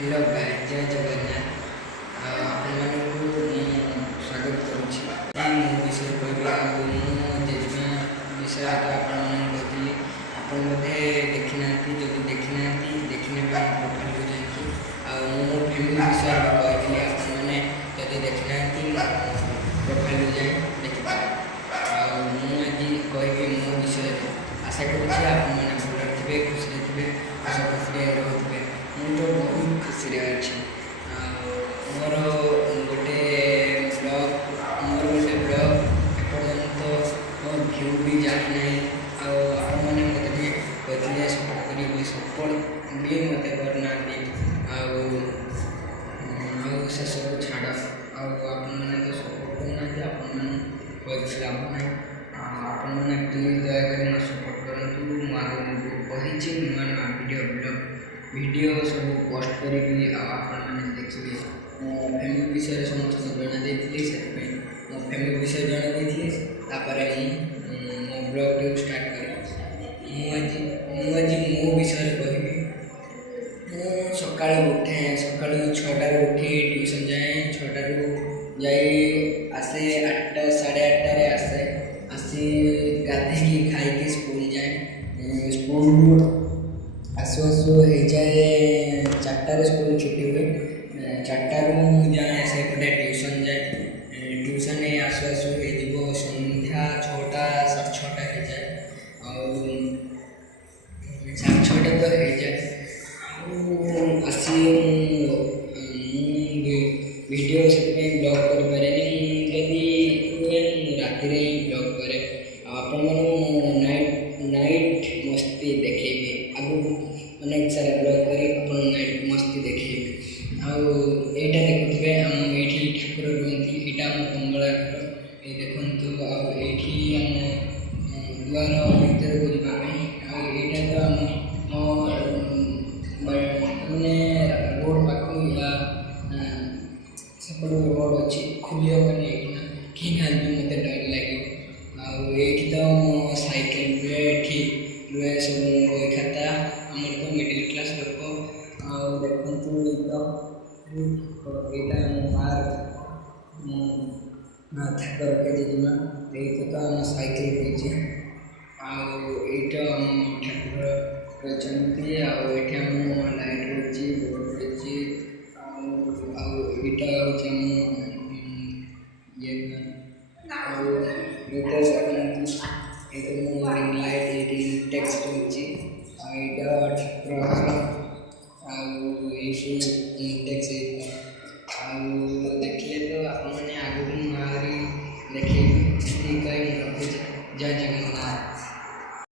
Hello guys, जय जगन्नाथ। आपको स्वागत करुच्ची मो विषय कहबी मो जेजमा विषय तो आपली आप देखी ना जब देखी ना देखने प्रोफाइल को जाकि मो फैमिली विषय कही आपने जब देखी ना प्रोफाइल को जाए देखिपारे आज कहि मो विषय आशा करुच्ची आपने भल थे खुशी थे हस खुशी रोथे मुझे बहुत खुशी अच्छी मोर गोटे ब्लग एपर्यंत मोर भ्यू भी जाए ना आपने मत कहते सपोर्ट करेंगे सपोर्ट भी मत करना से सब छाड़ आपने तो सपोर्ट करना आपने लाभ ना आपने प्लीज दयाकोर सपोर्ट करूँ मुझे नुआ नुआ वीडियो सब पोस्ट करी आपने देखिए मो फैमिली विषय समस्त जन से मो फैमिली विषय जन मो ब्लॉग स्टार्ट कर मो विषय कहबी मु सका उठे सका 6टार उठी ट्यूशन जाए 6टार जाए आसे 8टा 8:30 आसे आसी गाधे खाई स्कूल जाए स्कूल आसु आसु हो जाए 4टार स्कूल छुट्टी हुए 4टारू जाए से ट्यूशन जाए ट्यूशन आसु आसु हो संध्या 6टा 6:30 हो जाए और 6:30 तो हो जाए आसी वीडियो से ब्लॉग कर पारे जदि राति ब्लॉग करे आपण नाइट मस्ती देखेबी आगु अनेक सारा ब्लॉग कर नाइट मस्ती देखेबी आईटा देखुए आम ये ठाकुर रुहती यहाँ आम कंगला घर ये देखु आठी आम द्वार भर को जावाई यहाँ तो आम मैंने रोड पाख या सेपट रोड अच्छी खुली हेनी कि मत डर लगे आईटी तो मो सैकेल रुए सब बही खाता आम तो मिडिल क्लास लोक देखु यहाँ मो मार्क रखे जेजेमा ये तो आम सैकेल रही आईटा आम ठाकुर रही आईटी आम लाइट रही बोर्ड रही आईटा हूँ रिंग लाइट ये टेक्स्ट रही आईटा ठाकुर टेक्स देखिए तो आपने आगे बाहरी देखिए कहीं जय जगन्नाथ।